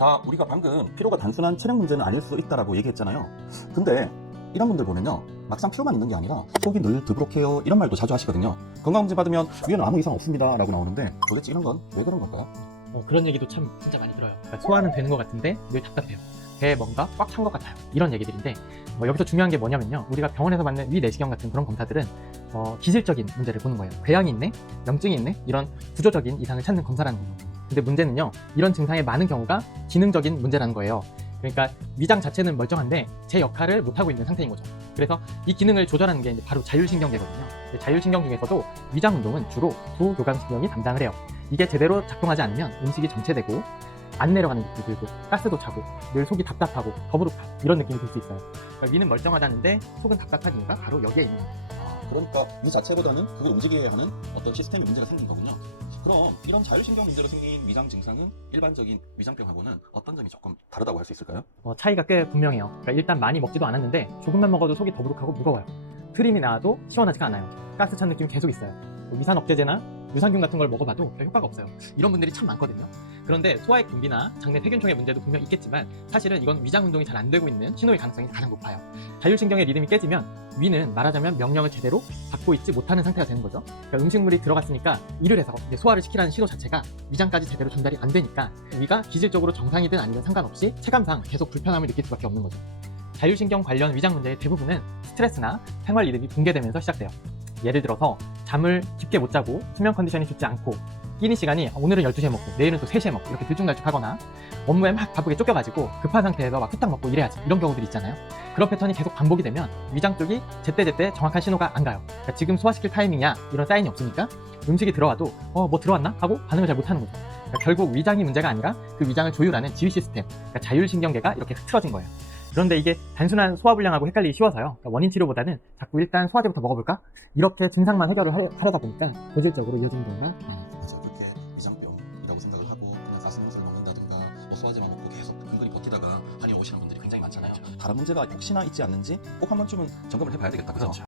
자, 우리가 방금 피로가 단순한 체력 문제는 아닐 수 있다라고 얘기했잖아요. 근데 이런 분들 보면요, 막상 피로만 있는 게 아니라 속이 늘 더부룩해요 이런 말도 자주 하시거든요. 건강검진 받으면 위에는 아무 이상 없습니다 라고 나오는데 도대체 이런 건 왜 그런 걸까요? 그런 얘기도 참 진짜 많이 들어요. 그러니까 소화는 되는 것 같은데 늘 답답해요. 배에 뭔가 꽉 찬 것 같아요. 이런 얘기들인데 여기서 중요한 게 뭐냐면요. 우리가 병원에서 받는 위 내시경 같은 그런 검사들은 기질적인 문제를 보는 거예요. 궤양이 있네? 염증이 있네? 이런 구조적인 이상을 찾는 검사라는 거죠. 근데 문제는요. 이런 증상의 많은 경우가 기능적인 문제라는 거예요. 그러니까 위장 자체는 멀쩡한데 제 역할을 못하고 있는 상태인 거죠. 그래서 이 기능을 조절하는 게 이제 바로 자율신경계거든요. 자율신경 중에서도 위장 운동은 주로 부교감신경이 담당을 해요. 이게 제대로 작동하지 않으면 음식이 정체되고 안 내려가는 느낌이 들고 가스도 차고 늘 속이 답답하고 더부룩한 이런 느낌이 들 수 있어요. 그러니까 위는 멀쩡하다는데 속은 답답한 이유가 바로 여기에 있는 거예요. 그러니까 위 자체보다는 그걸 움직여야 하는 어떤 시스템에 문제가 생긴 거군요. 그럼 이런 자율신경 문제로 생긴 위장 증상은 일반적인 위장병하고는 어떤 점이 조금 다르다고 할 수 있을까요? 차이가 꽤 분명해요. 그러니까 일단 많이 먹지도 않았는데 조금만 먹어도 속이 더부룩하고 무거워요. 트림이 나와도 시원하지가 않아요. 가스 찬 느낌이 계속 있어요. 위산 억제제나 유산균 같은 걸 먹어봐도 별 효과가 없어요. 이런 분들이 참 많거든요. 그런데 소화의 분비나 장내 세균총의 문제도 분명 있겠지만 사실은 이건 위장 운동이 잘 안 되고 있는 신호의 가능성이 가장 높아요. 자율신경의 리듬이 깨지면 위는 말하자면 명령을 제대로 받고 있지 못하는 상태가 되는 거죠. 그러니까 음식물이 들어갔으니까 이를 해서 소화를 시키라는 신호 자체가 위장까지 제대로 전달이 안 되니까 위가 기질적으로 정상이든 아니든 상관없이 체감상 계속 불편함을 느낄 수밖에 없는 거죠. 자율신경 관련 위장 문제의 대부분은 스트레스나 생활 리듬이 붕괴되면서 시작돼요. 예를 들어서 잠을 깊게 못 자고 수면 컨디션이 좋지 않고 끼니 시간이 오늘은 12시에 먹고 내일은 또 3시에 먹고 이렇게 들쭉날쭉하거나 업무에 막 바쁘게 쫓겨가지고 급한 상태에서 막 후딱 먹고 이래야지 이런 경우들이 있잖아요. 그런 패턴이 계속 반복이 되면 위장 쪽이 제때제때 정확한 신호가 안 가요. 그러니까 지금 소화시킬 타이밍이야 이런 사인이 없으니까 음식이 들어와도 뭐 들어왔나? 하고 반응을 잘 못하는 거죠. 그러니까 결국 위장이 문제가 아니라 그 위장을 조율하는 지휘 시스템, 그러니까 자율신경계가 이렇게 흐트러진 거예요. 그런데 이게 단순한 소화불량하고 헷갈리기 쉬워서요. 그러니까 원인 치료보다는 자꾸 일단 소화제부터 먹어볼까? 이렇게 증상만 해결을 하려다 보니까 고질적으로 이어지는 경우가 맞아요. 그렇게 위장병이라고 생각을 하고 그냥 가스못을 먹는다든가 뭐 소화제만 먹고 계속 근근히 버티다가 한의원 오시는 분들이 굉장히 많잖아요. 다른 문제가 혹시나 있지 않는지 꼭 한 번쯤은 점검을 해봐야 되겠다. 그렇죠?